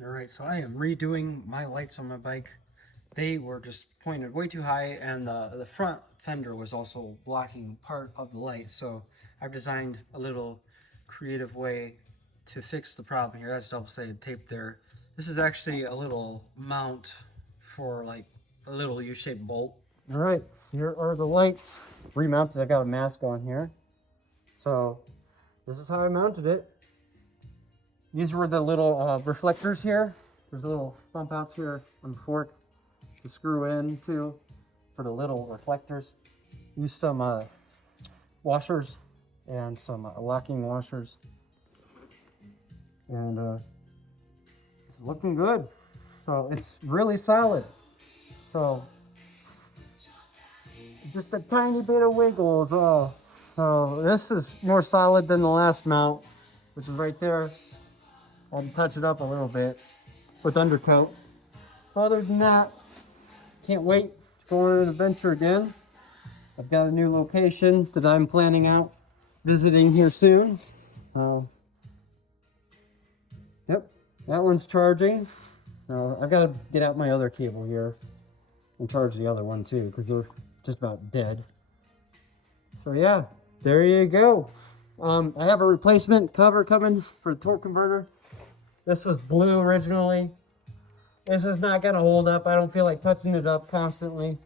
All right, so I am redoing my lights on my bike. They were just pointed way too high, and the front fender was also blocking part of the light. So I've designed a little creative way to fix the problem here. That's double-sided tape there. This is actually a little mount for like a little U-shaped bolt. All right, here are the lights remounted. I got a mask on here. So this is how I mounted it. These were the little reflectors here. There's a little bump outs here on the fork to screw in to for the little reflectors. Used some washers and some locking washers. And it's looking good. So it's really solid. So just a tiny bit of wiggle is all. So this is more solid than the last mount, which is right there. I'll touch it up a little bit with undercoat. Other than that, can't wait to go on an adventure again. I've got a new location that I'm planning out visiting here soon. Yep, that one's charging. Now I've got to get out my other cable here and charge the other one too, because they're just about dead. So yeah, there you go. I have a replacement cover coming for the torque converter. This was blue originally. This is not gonna hold up. I don't feel like touching it up constantly.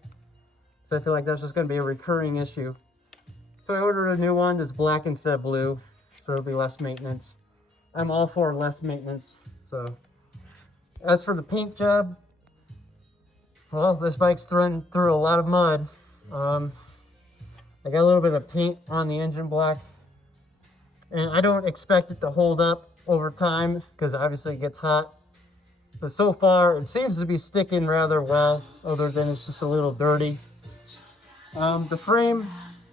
So I feel like that's just gonna be a recurring issue. So I ordered a new one that's black instead of blue. So it'll be less maintenance. I'm all for less maintenance. So as for the paint job, well, this bike's through a lot of mud. I got a little bit of paint on the engine block. And I don't expect it to hold up over time because obviously it gets hot, but so far it seems to be sticking rather well, other than it's just a little dirty. The frame,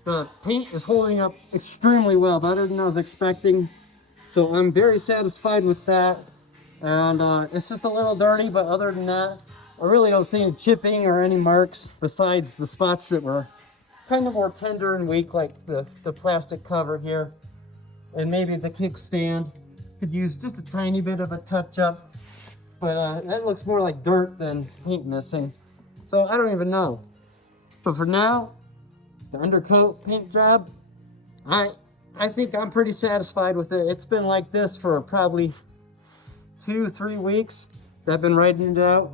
the paint is holding up extremely well, better than I was expecting, so I'm very satisfied with that. And it's just a little dirty, but other than that, I really don't see any chipping or any marks besides the spots that were kind of more tender and weak, like the plastic cover here and maybe the kickstand. Could use just a tiny bit of a touch up, but that looks more like dirt than paint missing. So I don't even know. But for now, the undercoat paint job, I think I'm pretty satisfied with it. It's been like this for probably 2-3 weeks that I've been writing it out.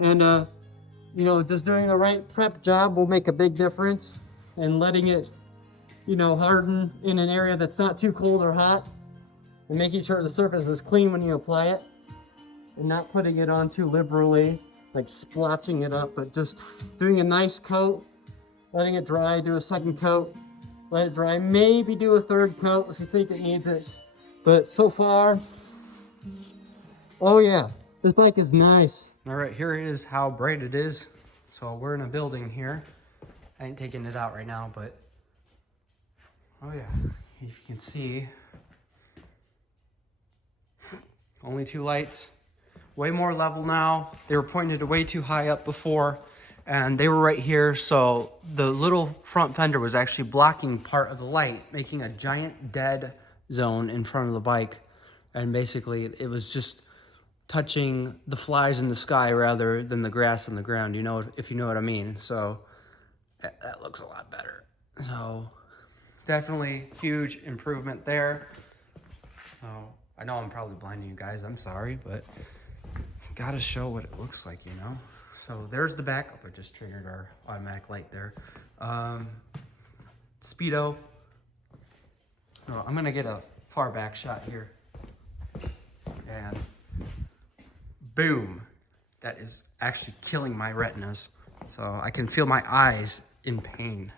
And you know, just doing the right prep job will make a big difference, and letting it, you know, harden in an area that's not too cold or hot, and making sure the surface is clean when you apply it, and not putting it on too liberally, like splotching it up, but just doing a nice coat, letting it dry, do a second coat, let it dry, maybe do a third coat if you think it needs it. But so far, oh yeah, this bike is nice. All right, here is how bright it is. So we're in a building here. I ain't taking it out right now, but oh yeah, if you can see, only 2 lights, way more level now. They were pointed way too high up before, and they were right here. So the little front fender was actually blocking part of the light, making a giant dead zone in front of the bike. And basically it was just touching the flies in the sky rather than the grass on the ground, you know, if you know what I mean. So that looks a lot better. So definitely huge improvement there. So I know I'm probably blinding you guys, I'm sorry, but gotta show what it looks like, you know? So there's the backup. I just triggered our automatic light there. Speedo. No, I'm gonna get a far back shot here. And boom. That is actually killing my retinas. So I can feel my eyes in pain.